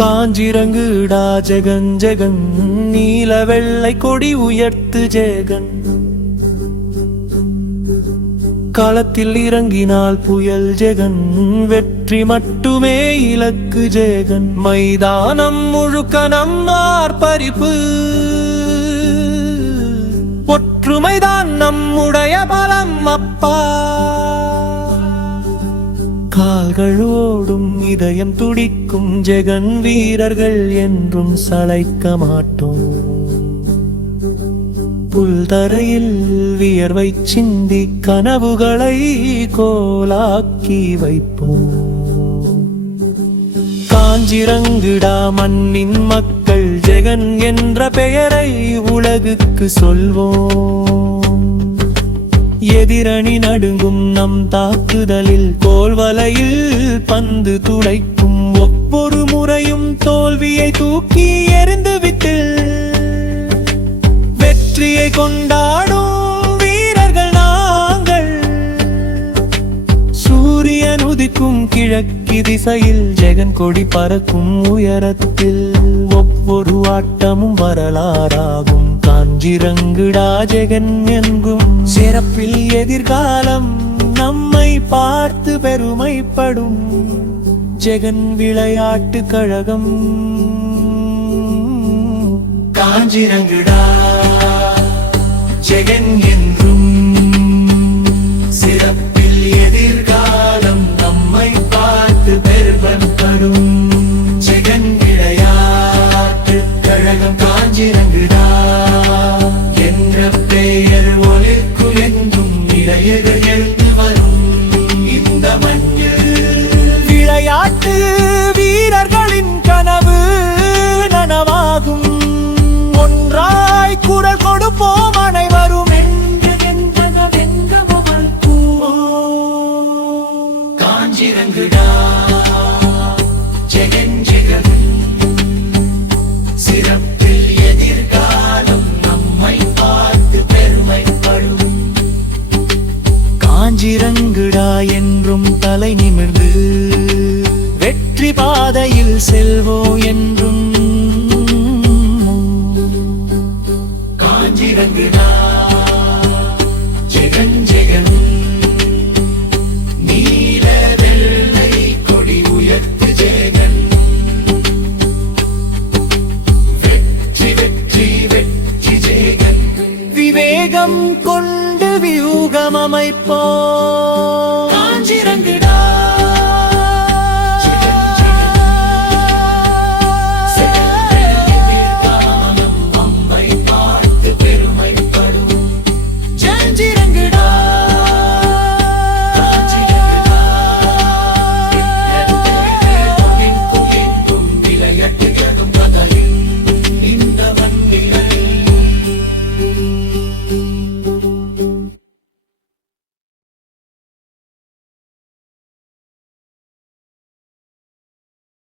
காஞ்சிரங்குடா ஜெகன் ஜெகன், நீல வெள்ளை கொடி உயர்த்து ஜெகன். களத்தில் இறங்கினால் புயல் ஜெகன், வெற்றி மட்டுமே இலக்கு ஜெகன். மைதானம் முழுக்க நம் ஆர்ப்பரிப்பு, ஒற்றுமைதான் நம்முடைய பலம் அப்பா. கால்களோடும் இதயம் துடிக்கும் ஜெகன் வீரர்கள் என்றும் சளைக்க மாட்டோம். புல்தரையில் வியர்வை சிந்தி கனவுகளை கோலாக்கி வைப்போம். காஞ்சிரங்குடா மண்ணின் மக்கள், ஜெகன் என்ற பெயரை உலகுக்கு சொல்வோம். எதிரணி நடுங்கும் நம் தாக்குதலில், கோல்வலையில் பந்து துளைக்கும் ஒவ்வொரு முறையும் தோல்வியை தூக்கி எறிந்துவிட்டு வெற்றியை கொண்டாடும் வீரர்கள் நாங்கள். சூரியன் உதிக்கும் கிழக்கு திசையில், ஜெகன் கொடி பறக்கும் உயரத்தில், ஒவ்வொரு ஆட்டமும் வரலாறாகும். காஞ்சிரங்குடா ஜெகன் என்கும் சிறப்பில் எதிர்காலம் நம்மை பார்த்து பெருமைப்படும். ஜெகன் விளையாட்டு கழகம். காஞ்சிரங்குடா ஜெகன் என்றும் சிறப்பில் எதிர்காலம் நம்மை பார்த்து பெருமைப்படும். ஜெகன் விளையாட்டு கழகம். காஞ்சிரங்குடா என்ற பெயர் ஒலிக்கு என்றும் இளையர்கள் எழுந்து வரும் இந்த மண்ணில். விளையாட்டு வீரர்களின் கனவு நனவாகும். ஒன்றாய் குரல் கொடுப்போம் அனைவரும். காஞ்சிரங்குடா ஜெகன் ஜெகன், சிறப்பில் எதிர்காலம் நம்மை பார்த்து பெருமைப்படும். காஞ்சிரங்குடா என்றும் தலை நிமிர்ந்து வெற்றி பாதையில் செல்வோம் என்றும். காஞ்சிரங்குடா ஜெகன் ஜெகன், நீல வெள்ளை கொடி உயர்த்து ஜெகன். வெற்றி வெற்றி வெற்றி ஜெகன். விவேகம் கொண்டு வியூகம் அமைப்போம்.